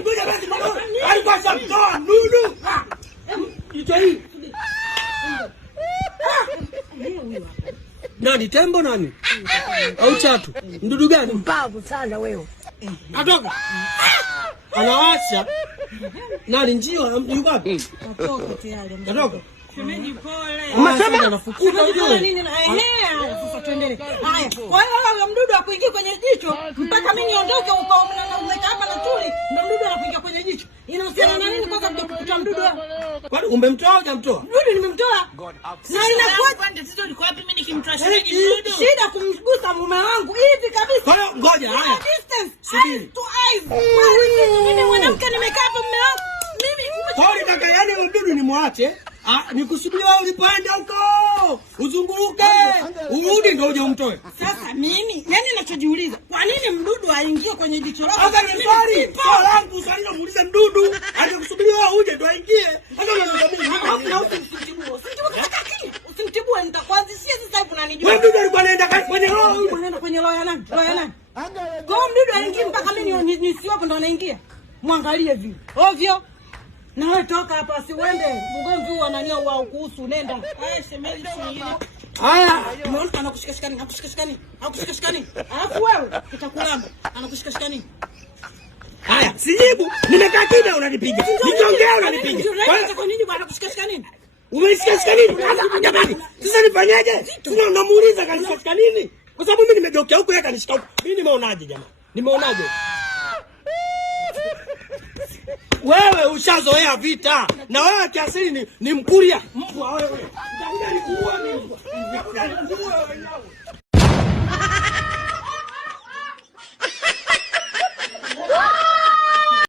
Ngoja basi mama. Alikuwa shamtoa Dudu. Itoi. Nani tembo nani? Au chatu? Mdudu gani? Mbavu sana wewe. Atoka. Anawasha. Nani njio yuko wapi? Atoka tayari. Atoka. Shemeji pole. Umesema anafukuza unajua nini na sasa tuendelee. Haya. Kwa hiyo mdudu akuingia kwenye jicho mpaka mimi niondoke umeka hapa na tuli ndio mdudu anakuingia kwenye jicho. Inahusiana na nini kwanza kukuta mdudu wako? Kwani umemtoa au hujamtoa? Mdudu nimemtoa. Na inakuwa tatizo liko wapi mimi nikimtoa shemeji mdudu? Shida kumgusa mume wangu hivi kabisa. Kwa hiyo ngoja haya. Eyes to eyes. Mimi mwanamke nimekaa hapa mume wangu. Mimi Pole kaka, yani mdudu ni muache. Nikusubiri wewe ulipoenda huko. Uzunguruke. Urudi ndio uje umtoe. Sasa mimi, yani ninachojiuliza, kwa nini mdudu aingie kwenye jicho lako? Sasa ni swali. Kwa langu swali namuuliza mdudu. Aje kusubiri wewe uje ndio aingie. Sasa unaniambia usimtibue nitakuanzishia sasa hivi unanijua. Wewe mdudu alikuwa anaenda kwenye roho. Unaenda kwenye roho ya nani? Roho ya nani? Kwa mdudu aingie mpaka mimi nisiwapo ndo anaingia. Mwangalie vile. Ovyo. Na wewe toka hapa si uende. Mgomvi huu anania wao kuhusu nenda. Haya shemeji tuingie. Haya, Unaona anakushikashikani, anakushikashikani. Alafu wewe utakulamba. Anakushikashikani. haya, sijibu. Nimekaa kimya unanipiga. Nikiongea unanipiga. Kwa nini bwana kushikashikani? Umenishikashika nini? Hata jamani. Sasa nifanyaje? Sina unamuuliza kanishika nini? Kwa sababu mimi nimegeukia huko yeye kanishika huko. Mimi nimeonaje jamani? Nimeonaje? Wewe ushazoea vita. Na wewe kiasili ni mkuria. Mbwa wewe. Nitakuja nikuua mimi. Nitakuja nikuua wewe.